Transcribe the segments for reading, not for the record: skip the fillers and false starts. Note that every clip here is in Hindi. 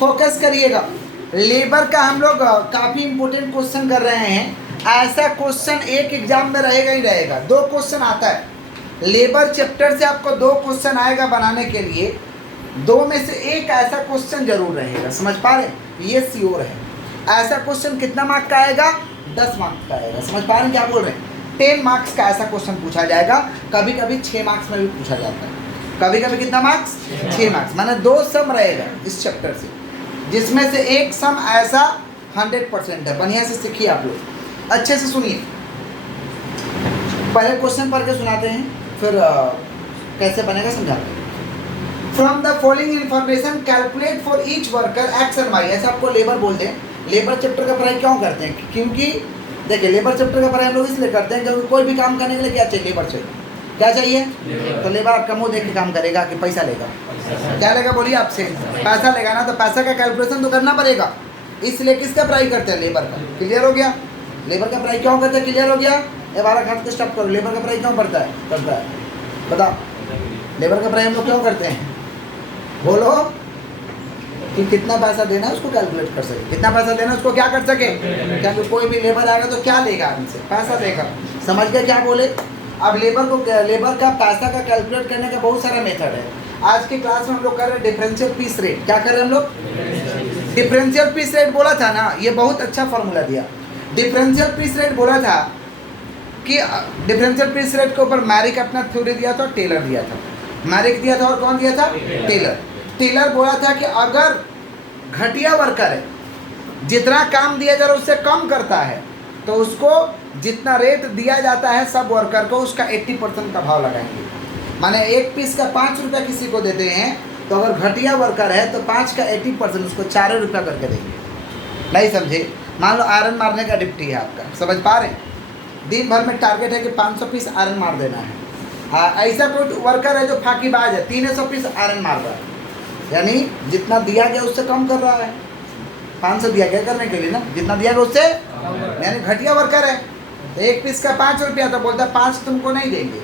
फोकस करिएगा। लेबर का हम लोग काफ़ी इंपॉर्टेंट क्वेश्चन कर रहे हैं। ऐसा क्वेश्चन एक एग्जाम में रहेगा ही रहेगा। 2 क्वेश्चन आता है लेबर चैप्टर से, आपको 2 क्वेश्चन आएगा बनाने के लिए। 2 में से एक ऐसा क्वेश्चन जरूर रहेगा, समझ पा रहे हैं, ये श्योर है। ऐसा क्वेश्चन कितना मार्क्स का आएगा? 10 मार्क्स का आएगा। समझ पा रहे हैं क्या बोल रहे हैं? 10 मार्क्स का ऐसा क्वेश्चन पूछा जाएगा। कभी कभी 6 मार्क्स में भी पूछा जाता है। कभी कभी कितना मार्क्स? 6 मार्क्स। माने 2 सम रहेगा इस चैप्टर से, जिसमें से एक सम ऐसा 100% है। बढ़िया से सीखिए आप लोग, अच्छे से सुनिए। पहले क्वेश्चन पढ़ के सुनाते हैं, फिर कैसे बनेगा समझाते हैं। From the following information calculate for each worker x and y. ऐसा आपको लेबर बोलते हैं। लेबर चैप्टर का पढ़ाई क्यों करते हैं? क्योंकि देखिए लेबर चैप्टर का पढ़ाई हम लोग इसलिए करते हैं क्योंकि कोई भी काम करने के लिए क्या चाहिए? लेबर चाहिए। क्या चाहिए? तो लेबर आपका मुंह देख के काम करेगा कि पैसा लेगा? क्या लेगा बोलिए? आपसे पैसा लेगा ना, तो पैसा का कैलकुलेशन तो करना पड़ेगा। इसलिए किसका पढ़ाई करते हैं? लेबर का। क्लियर हो गया? लेबर का पढ़ाई क्यों करते हैं? क्लियर हो गया? ये बारह खाट के स्टॉप करो। लेबर का पढ़ाई क्यों करता है? बताओ, लेबर का पढ़ाई हम लोग क्यों करते हैं? बोलो कि कितना पैसा देना है उसको कैलकुलेट कर सके। कितना पैसा देना है उसको क्या कर सके? क्योंकि कोई भी लेबर आएगा तो क्या लेगा? हमसे पैसा देगा। समझ गए क्या बोले? अब लेबर का पैसा का कैलकुलेट करने का बहुत सारा मेथड है। आज की क्लास में हम लोग कर रहे हैं डिफरेंशियल पीस रेट। क्या कर रहे हैं हम लोग? डिफरेंशियल पीस रेट बोला था ना, ये बहुत अच्छा फॉर्मूला दिया। डिफरेंशियल पीस रेट बोला था कि डिफरेंशियल पीस रेट के ऊपर मैरिक अपना थ्योरी दिया था, टेलर दिया था। मैरिक दिया था और कौन दिया था? टेलर। टेलर बोला था कि अगर घटिया वर्कर है, जितना काम दिया जा रहा है उससे कम करता है, तो उसको जितना रेट दिया जाता है सब वर्कर को, उसका 80% का भाव लगाएंगे। माने एक पीस का 5 रुपया किसी को देते हैं, तो अगर घटिया वर्कर है तो 5 का 80% उसको 4 रुपया करके देंगे। नहीं समझे? मान लो आयरन मारने का ड्यूटी है आपका, समझ पा रहे हैं? दिन भर में टारगेट है कि 500 पीस आयरन मार देना है। ऐसा कोई वर्कर है जो फाकीबाज है, 300 पीस आयरन मार रहा है, यानी जितना दिया गया उससे कम कर रहा है। 500 दिया गया करने के लिए ना, जितना दिया गया उससे, यानी घटिया वर्कर है। तो एक पीस का 5 रुपया, तो बोलता है 5 तुमको नहीं देंगे,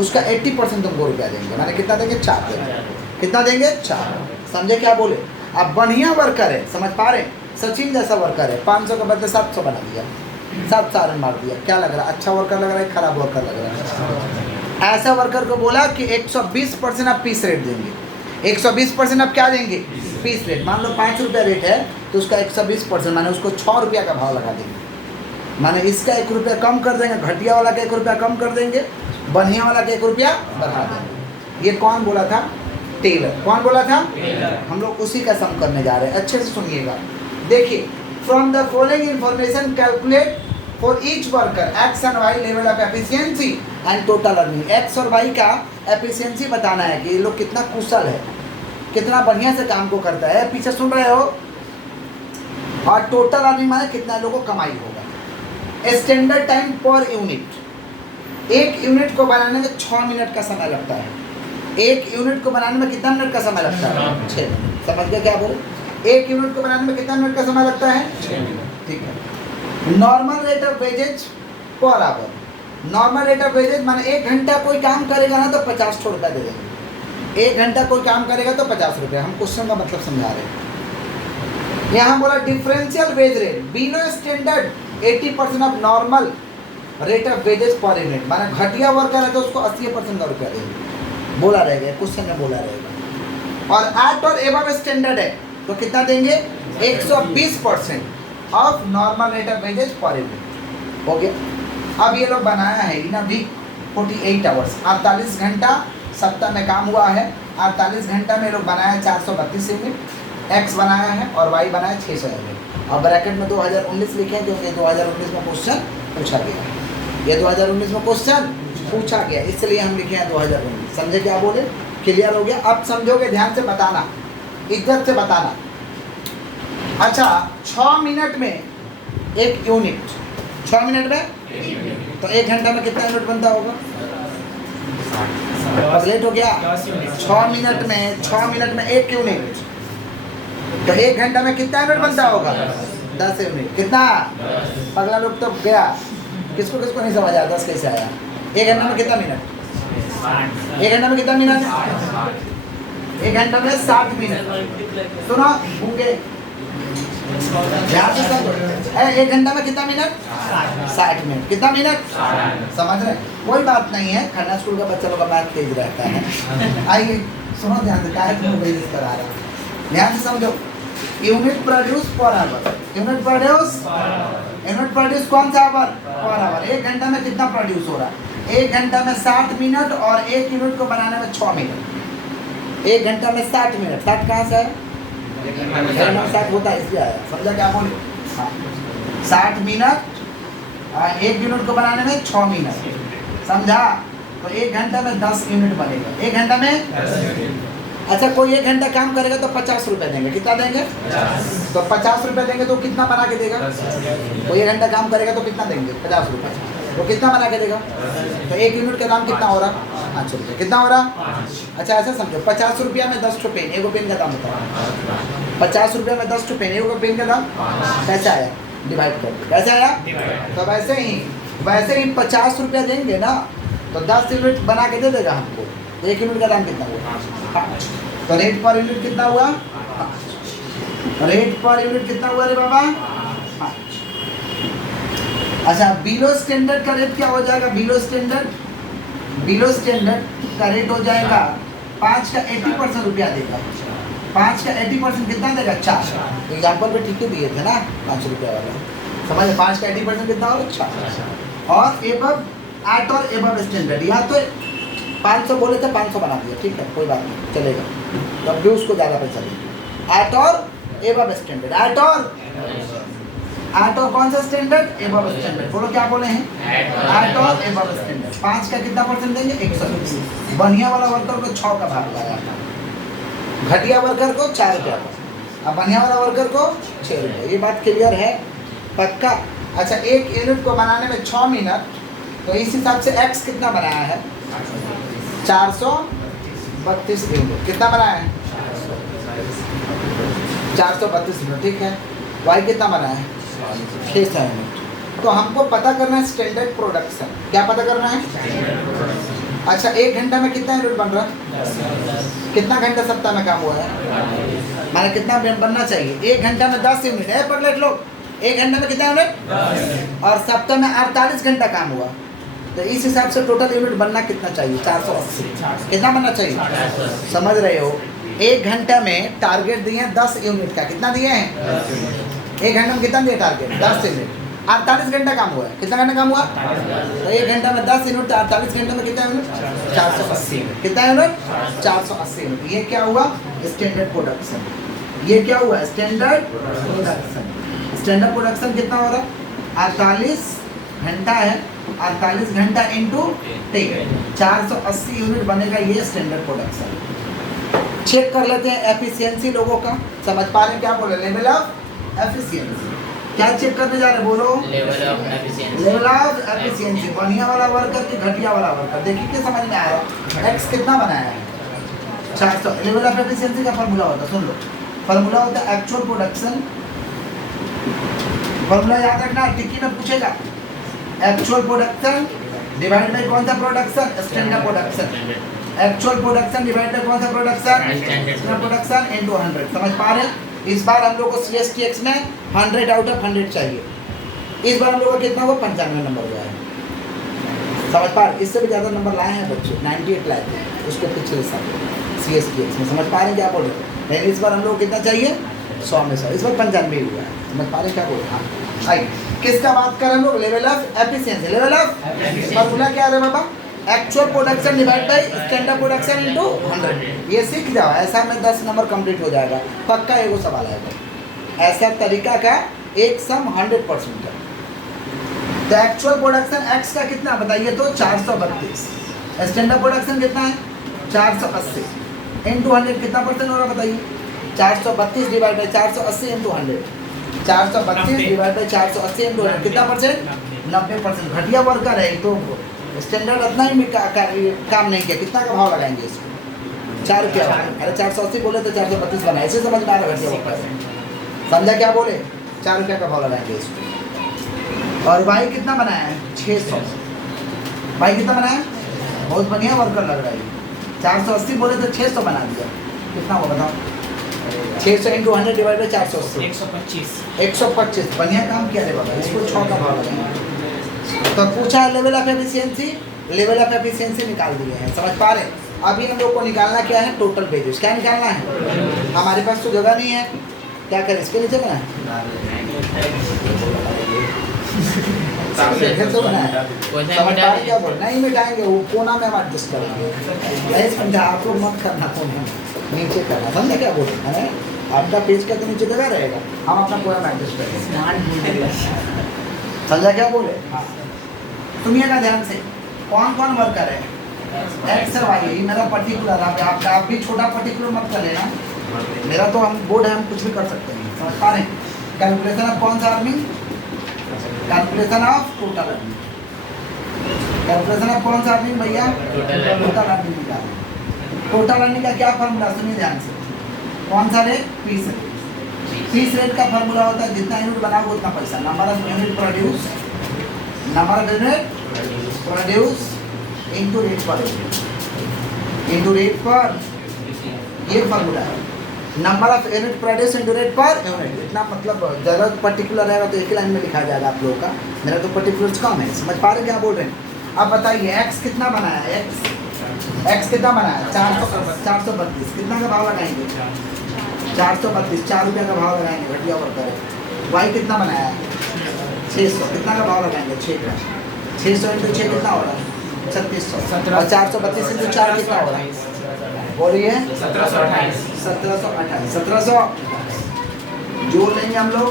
उसका 80% तुमको रुपया देंगे। मैंने कितना देंगे? 4 देंगे। कितना देंगे? 4। समझे क्या बोले? अब बढ़िया वर्कर है, समझ पा रहे हैं? सचिन जैसा वर्कर है, 500 के बदले 700 बना दिया, 700 आयरन मार दिया। क्या लग रहा है? अच्छा वर्कर लग रहा है, खराब वर्कर लग रहा है? ऐसा वर्कर को बोला कि 120% आप पीस रेट देंगे। 120% आप क्या देंगे? Piece rate. मान लो 5 रुपया रेट है, तो उसका 120% माने उसको 6 रुपया का भाव लगा देंगे। माने इसका 1 रुपया कम कर देंगे, घटिया वाला का 1 रुपया कम कर देंगे, बढ़िया वाला का 1 रुपया बढ़ा देंगे। ये कौन बोला था? टेलर। कौन बोला था? हम लोग उसी का सम करने जा रहे हैं। अच्छे से सुनिएगा। देखिए, from the following information calculate for each worker x and y level of efficiency and total earning. X और वाई का एफिशिएंसी बताना है कि ये लोग कितना कुशल है, कितना बढ़िया से काम को करता है। पीछे सुन रहे हो? और टोटल अर्निंग माने कितना लोगों को कमाई होगा। Standard time per unit. एक यूनिट को बनाने में 6 मिनट का समय लगता है। एक यूनिट को बनाने में कितना मिनट का समय लगता है? 6 मिनट। समझ गए क्या बोले? एक यूनिट को बनाने में कितना मिनट का समय लगता है? 6 मिनट। ठीक है। Normal rate of wages per hour. Normal rate of wages माने 1 घंटा कोई काम करेगा ना तो 50 रुपया दे देंगे। 1 घंटा कोई काम करेगा तो 50 रुपया। हम क्वेश्चन का मतलब समझा रहे हैं। यहाँ बोला differential wage rate below standard 80% of normal rate of wages per unit. माना घटिया वर्कर है तो उसको 80% का रुपया देंगे। बोला रहेगा, क्वेश्चन में बोला रहेगा। और एट और एबव स्टैंडर्ड है तो कितना देंगे? 120% of normal rate of wages per unit. हो गया। अब ये लोग बनाया है इन अ वीक 48 आवर्स, 48 घंटा सप्ताह में काम हुआ है। 48 घंटा में लोग बनाया 432 यूनिट। एक्स बनाया है और वाई बनाया 600 यूनिट। और ब्रैकेट में 2019 लिखे हैं क्योंकि 2019 में क्वेश्चन पूछा गया। ये 2019 में क्वेश्चन पूछा गया, इसलिए हम लिखे हैं 2019। समझे क्या बोले? क्लियर हो गया? अब समझोगे, ध्यान से बताना, इज्जत से बताना। अच्छा, 6 मिनट में 1 यूनिट। 6 मिनट में तो 1 घंटा में कितना यूनिट बनता होगा? लेट हो गया। 6 मिनट में 1 यूनिट, तो 1 घंटा में कितना यूनिट बनता होगा? 10 यूनिट। कितना? अगला लोग तो गया, किसको किसको नहीं समझ आया 10 कैसे आया? 1 घंटा में कितना मिनट? 1 घंटा में कितना मिनट? 1 घंटे में 60 मिनट। सुनो भूखे ध्यान से समझो। 1 घंटा में कितना मिनट? 60 मिनट। कितना मिनट? समझ रहे? कोई बात नहीं है, खन्ना स्कूल का बच्चा लोग का मैथ तेज रहता है। आइए सुनो ध्यान से, काहे तुम बेइज्जत करा रहे हो? ध्यान से समझो। Unit produce per hour. Unit produce कौन सा आवर? Per hour. 1 घंटा में कितना प्रोड्यूस हो रहा है? 1 घंटा में 60 मिनट और 1 यूनिट को बनाने में 6 मिनट। 1 घंटा में 60 मिनट। 60 कहाँ से है? 60 होता है इसलिए आया। समझा क्या बोले? 60 मिनट 1 यूनिट को बनाने में 6 मिनट। समझा? तो 1 घंटा में 10 यूनिट बनेगा। 1 घंटा में अच्छा, कोई 1 घंटा काम करेगा तो 50 रुपए देंगे। कितना देंगे? तो 50 रुपए देंगे तो कितना बना के देगा? कोई 1 घंटा काम करेगा तो कितना देंगे? 50 रुपए। तो कितना बना के देगा? तो 1 यूनिट का दाम कितना हो रहा? 5 रुपये। कितना हो रहा? अच्छा ऐसा समझो, 50 रुपया में 10 पेन। एगो पेन का दाम बताओ। 50 रुपया में 10 पेन, एगो पेन का दाम कैसे आया? डिवाइड कर। कैसे आया? तो वैसे ही 50 रुपया देंगे ना तो 10 यूनिट बना के दे देगा हमको। 1 यूनिट का दाम कितना हुआ? 5। तो रेट पर यूनिट कितना हुआ? 5। रेट पर यूनिट कितना हुआ रे बाबा? 5। अच्छा, बिलो स्टैंडर्ड का रेट क्या हो जाएगा? बिलो स्टैंडर्ड का रेट हो जाएगा 5 का 80% रुपया देगा। 5 का 80% कितना देगा? 4। एग्जाम्पल पे ठीक दिए थे ना 5 रुपया वाला। समझ? 5 का 80% कितना होगा? 4। और एबव एट और एबव स्टैंडर्ड, यहाँ तो 500 बोले थे 500 बना दिया। ठीक है, कोई बात नहीं, चलेगा। तब भी उसको ज़्यादा पैसा देंगे। एट और एबव स्टैंडर्ड। एट और कौन सा स्टैंडर्ड? Above standard. बोलो क्या बोले हैं? एट और एबव स्टैंडर्ड। 5 का कितना परसेंट देंगे? 120। बढ़िया वाला वर्कर को 6 का भाग लगाया था, घटिया वर्कर को 4 रुपया का, अब बढ़िया वाला वर्कर को 6 रुपये। ये बात क्लियर है? पक्का? अच्छा, 1 यूनिट को बनाने में 6 मिनट, तो इस हिसाब से एक्स कितना बनाया है? 432 यूनिट। कितना बनाया है? 432 यूनिट। ठीक है। वाई कितना बनाया है? 600 यूनिट। तो हमको पता करना है स्टैंडर्ड प्रोडक्शन। क्या पता करना है? अच्छा, 1 घंटा में कितना यूनिट बन रहा है? कितना घंटा सप्ताह में काम हुआ है? माने कितना बनना चाहिए? 1 घंटा में 10 यूनिट है। पढ़ लोग, 1 घंटे में कितना यूनिट? और सप्ताह में 48 घंटा काम हुआ, तो इस हिसाब से टोटल यूनिट बनना कितना चाहिए? 480। कितना बनना चाहिए? समझ रहे हो? 1 घंटा में टारगेट दिए हैं 10 यूनिट का। कितना दिए हैं? 1 घंटे में कितना दिए टारगेट? 10 यूनिट। 48 घंटा काम हुआ है। कितना घंटा काम हुआ? तो 1 घंटा में 10 यूनिट, 48 घंटे में कितना यूनिट? 480 यूनिट। कितना यूनिट? 480 यूनिट। ये क्या हुआ? Standard production. ये क्या हुआ? Standard production. स्टैंडर्ड प्रोडक्शन कितना हो रहा? 48 घंटा है। 48 घंटा इंटू 10, 480 यूनिट बनेगा। ये स्टैंडर्ड प्रोडक्शन। चेक कर लेते हैं एफिशिएंसी लोगों का। समझ पा रहे हैं क्या बोले? Level of efficiency. क्या चेक करने जा रहे हैं? बोलो। Level of efficiency. बढ़िया वाला वर्कर की घटिया वाला वर्कर। देखिए क्या समझ में आ रहा है? एक्स कितना बनाया है? 400। लेवल ऑफ एफिशिएंसी का फॉर्मूला होता है, सुन लो। फॉर्मूला होता है एक्चुअल प्रोडक्शन। फॉर्मूला याद रखना, टिक्की में पूछेगा। एक्चुअल प्रोडक्शन डिवाइड बाय कौन सा production? Standard production. Actual production divide bye कौन सा प्रोडक्शन? Standard production into 100। समझ पा रहे हैं? इस बार हम लोग को CSTX में 100 आउट ऑफ 100 चाहिए। इस बार हम लोग का कितना हुआ? 95 नंबर गया है। समझ पा रहे? इससे भी ज़्यादा नंबर लाए हैं बच्चे, 98 लाए थे उसके पिछले साल CSTX में। समझ पा रहे हैं क्या बोल रहे हैं? लेकिन इस बार हम लोग कितना चाहिए? 100 में 100। इस बार 95 हुआ है। समझ पा रहे हैं क्या बोल रहे हैं? आइए, किसका बात कर रहे हैं हम लोग? Level of efficiency. Level of formula क्या है बाबा? Actual production divide by standard production into 100। ये सीख जाओ, ऐसा में 10 नंबर कंप्लीट हो जाएगा पक्का। एगो सवाल आएगा ऐसा तरीका का, एक सम 100% है। तो एक्चुअल प्रोडक्शन एक्स का कितना बताइए? तो 432। स्टैंडर्ड प्रोडक्शन कितना है? 480 इनटू 100 कितना परसेंट हो रहा बताइए? 432 divide by 480 into 100। 432 divide by 480 into 100 कितना परसेंट? 90%। घटिया वर्कर है तो स्टैंडर्ड इतना ही काम नहीं किया। कितना का भाव लगाएंगे इसको? 4 रुपया। अरे 480 बोले तो 432 बनाए। इसे समझ में आ रहा है? घटिया वर्कर समझा क्या बोले? 4 रुपया का भाव लगाएंगे इसको। और वाई कितना बनाया है? 600। वाई कितना बनाया? बहुत बढ़िया वर्कर लग रहा है। 480 बोले तो 600 बना दिया। कितना होगा बताओ? 600 इंटू 100 डिवाइड बाई 480 125। बढ़िया काम किया रे बाबा, इसको 6 का भाव लगाएंगे। तो पूछा level of efficiency, level of efficiency निकाल दिए हैं, समझ पा रहे? अभी हम लोग को निकालना क्या है? Total pages. क्या निकालना है? हमारे पास तो जगह नहीं है, क्या करें? इसके नीचे बनाए तो बनाए, समझ पा रहे क्या बोल? नहीं मिटाएंगे, वो कोना में हम एडजस्ट करेंगे। नहीं समझा? आप लोग मत करना, कोने में नीचे करना, समझे क्या बोल रहे हैं? आपका पेज का तो नीचे जगह रहेगा, हम अपना कोना में एडजस्ट करेंगे। समझा क्या बोले? सुनिएगा ध्यान से, कौन कौन वर्कर है? एक्स और वाई, ये मेरा पर्टिकुलर। आप भी छोटा पर्टिकुलर मत कर लेना, मेरा तो हम बोर्ड है, हम कुछ भी कर सकते हैं, समझ पा रहे? कैलकुलेशन ऑफ कौन सा earning? Calculation of total earning. Calculation of कौन सा अर्निंग भैया? टोटल अर्निंग निकालना। टोटल अर्निंग का क्या फॉर्मूला? सुनिए ध्यान से, कौन सा rate? Piece rate. Piece rate का फॉर्मूला होता है जितना यूनिट बनाओगे उतना पैसा, number of unit produce, number of unit produce into rate per unit, into rate per, ये फॉर्मूला है। Number of unit produce into rate per unit. इतना मतलब ज़रा पर्टिकुलर रहेगा तो एक ही लाइन में लिखा जाएगा आप लोगों का, मेरा तो पर्टिकुलर्स कम है, समझ पा रहे क्या बोल रहे हैं? अब बताइए एक्स कितना बनाया? एक्स कितना बनाया? 432। कितना का भाव लगाएंगे? 432, 4 रुपये का भाव लगाएंगे, घटिया वर्कर है। वाई कितना बनाया? 600। कितना का भाव लगाएंगे? 6 का। 600 इंटू 6 कितना हो रहा है? 3600। और 432 इंटू 4 कितना हो रहा है? बोलिए 1728। 1700 जोड़ लेंगे हम लोग,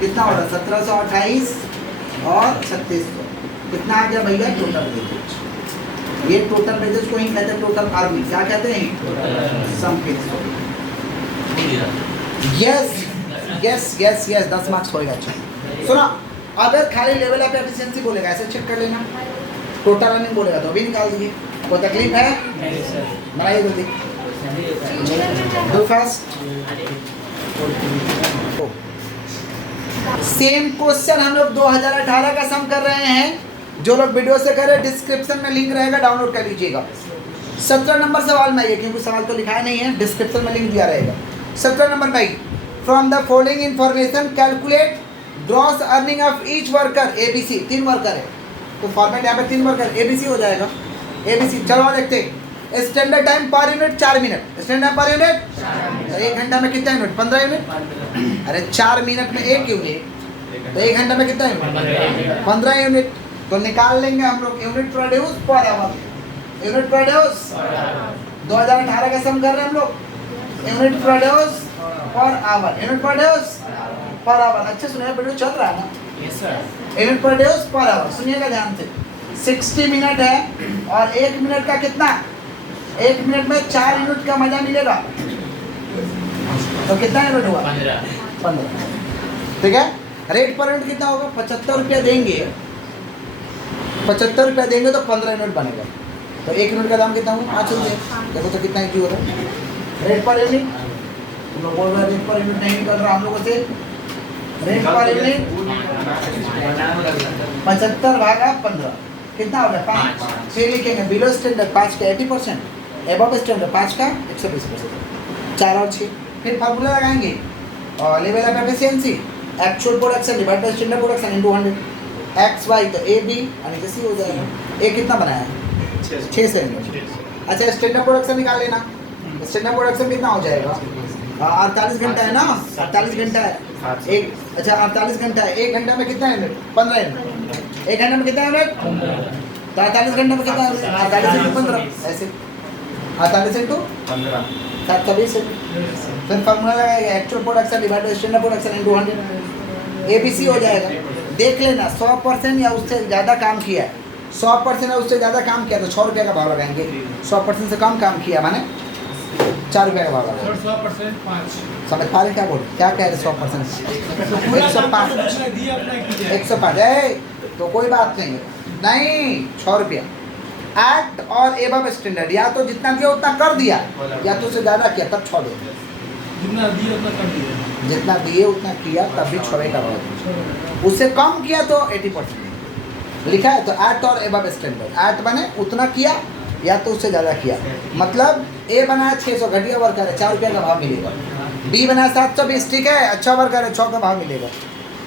कितना हो रहा है? 1728 और 3600 कितना आ गया भैया? Total wages. ये टोटल वेजेज को ही कहते हैं टोटल अर्निंग। क्या कहते हैं? Sum fix. Yes yes yes yes, 10 marks होएगा। अच्छा सुना, अगर खाली लेवल ऑफ एफिशिएंसी बोलेगा ऐसे चेक कर लेना, टोटल अर्निंग बोलेगा तो अभी निकाल दीजिए, कोई तकलीफ है? बनाइए जल्दी, डू फास्ट। सेम क्वेश्चन हम लोग 2018 का सम कर रहे हैं। जो लोग वीडियो से कर रहे हैं डिस्क्रिप्शन में लिंक रहेगा, डाउनलोड कर लीजिएगा। 17 नंबर सवाल में आइए, क्योंकि सवाल तो लिखा नहीं है, डिस्क्रिप्शन में लिंक दिया रहेगा। 17 नंबर में आइए, from the following information calculate gross earning of each worker ABC। 3 worker है तो फॉर्मेट यहाँ पे 3 वर्कर ABC हो जाएगा। ABC चलो देखते हैं। Standard time per unit 4 minute. Standard time per unit 1 घंटा में कितना यूनिट? 15 यूनिट। अरे 4 मिनट में 1 यूनिट, तो 1 घंटा में कितना यूनिट? 15 यूनिट। तो निकाल लेंगे हम लोग unit produce per hour. Unit produce 2018 का सम कर रहे हैं हम लोग। Unit produce per hour, unit produce per hour. अच्छे सुनिए, वीडियो चल रहा है ना? Yes sir. Unit produce per hour, सुनिएगा ध्यान से। 60 मिनट है और 1 मिनट का कितना? 1 मिनट में 4 यूनिट का मजा मिलेगा, तो कितना यूनिट हुआ? 15। ठीक है। रेट पर यूनिट कितना होगा? 75 रुपया देंगे, 75 रुपया देंगे तो 15 यूनिट बनेगा। तो 1 यूनिट का दाम कितना हुआ? 5 रुपये। देखो तो कितना इक्वी हो रहा है? रेट पर यूनिट, तुम लोग बोल रहे हैं रेट पर यूनिट नहीं निकल रहा हम लोगों से। रेट पर यूनिट 75 भागा 15 कितना हो गया? 5। फिर लिखेंगे बिलो स्टैंडर्ड 5 का 80%, एबव स्टैंडर्ड 5 का 120%, 4 और 6। फिर फार्मूला लगाएंगे और level of efficiency actual production divide by standard production into 100 x y, तो AB यानी कि C हो जाएगा। A कितना बनाया? 6 से। अच्छा स्टैंडर्ड प्रोडक्शन निकाल लेना। स्टैंडर्ड प्रोडक्शन कितना हो जाएगा? 48 घंटा है ना? 48 घंटा है एक। अच्छा 48 घंटा है, 1 घंटा में कितना यूनिट? 15 यूनिट। 1 घंटे में कितना यूनिट? तो 48 घंटे में कितना? 48 इंटू 15 ऐसे, 48 इंटू 15 720। फिर फार्मूला लगाएगा actual production divide by standard production into 100 ABC हो जाएगा। देख लेना 100% या उससे ज़्यादा काम किया है, 100% या उससे ज़्यादा काम किया तो 6 रुपये का भाव लगाएंगे। 100% से कम काम किया माने 4 रुपये का भाव लगाएंगे। 100% 5। समझ पा रहे क्या बोल? क्या कह रहे? 100% 105 है तो कोई बात नहीं है, नहीं 6 रुपया। एक्ट और एबव स्टैंडर्ड, या तो जितना दिया उतना कर दिया या तो उससे ज़्यादा किया तब 6 देंगे। जितना दिए उतना कर दिए, जितना दिए उतना किया तब भी 6 का भाव। उससे कम किया तो 80% लिखा है। तो एट और एबव स्टैंडर्ड, एट बने उतना किया या तो उससे ज़्यादा किया, मतलब ए बनाया 600, घटिया वर्कर है, 4 रुपये का भाव मिलेगा। बी बनाया 720, ठीक है, अच्छा वर्कर है, 6 का भाव मिलेगा।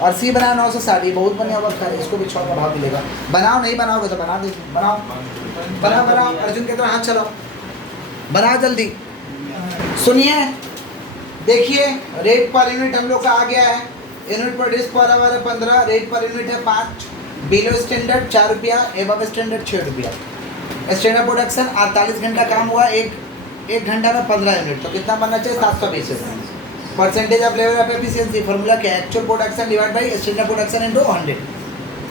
और सी बनाया 960, बहुत बढ़िया वर्कर है, इसको भी 6 का भाव मिलेगा। बनाओ, नहीं बनाओगे तो बना दे, बनाओ बनाओ बनाओ, अर्जुन के तो हाथ चलाओ, बनाओ जल्दी। सुनिए, देखिए, रेट पर यूनिट हम लोग का आ गया है। यूनिट प्रोड्यूस पर आवर है 15, रेट पर यूनिट है 5, बिलो स्टैंडर्ड 4 रुपया, एबव स्टैंडर्ड 6 रुपया। स्टैंडर्ड प्रोडक्शन 48 घंटा काम हुआ, एक घंटा में 15 यूनिट, तो कितना बनना चाहिए? 720। Percentage of level of efficiency formula क्या है? Actual production divide by standard production into 100।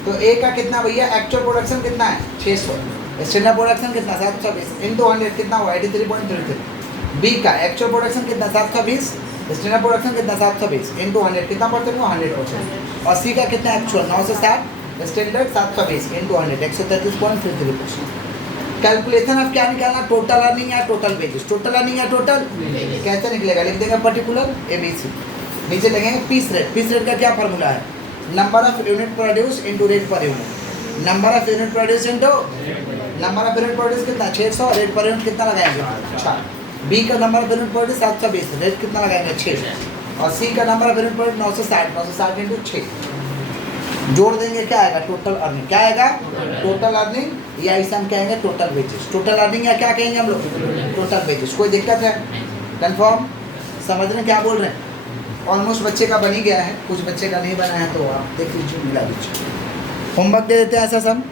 तो ए का कितना भैया? एक्चुअल प्रोडक्शन कितना है? 600, स्टैंडर्ड प्रोडक्शन कितना? 720 इनटू 100 कितना हुआ? 83.33। बी का एक्चुअल प्रोडक्शन कितना? 720, स्टैंडर्ड प्रोडक्शन कितना? 720 इनटू 100 कितना परसेंट हुआ? 100%। और सी का कितना? Actual 960, standard 720 into 100 133.33%। कैलकुलेशन अब क्या निकालना? टोटल अर्निंग या टोटल वेजेस? टोटल अर्निंग या टोटल कैसे निकलेगा? लिख देंगे पर्टिकुलर ABC, नीचे लिखेंगे पीस रेट। पीस रेट का क्या फार्मूला है? Number of unit produce into rate per unit. Number of unit produce into number of unit produce कितना? 600, रेट पर यूनिट कितना लगाएंगे? 4। बी का number of unit produce 720, rate कितना लगाएंगे? 6। और सी का number of unit produce 960 into 6 जोड़ देंगे, क्या आएगा? Total earning. क्या आएगा? टोटल अर्निंग, या इसे हम कहेंगे टोटल वेजेस। टोटल अर्निंग या क्या कहेंगे हम लोग? Total wages. कोई दिक्कत है? कंफर्म समझ रहे हैं क्या बोल रहे हैं? ऑलमोस्ट बच्चे का बन ही गया है, कुछ बच्चे का नहीं बना है, तो आप देख लीजिए, मिला लीजिए। होमवर्क दे देते हैं ऐसा सब।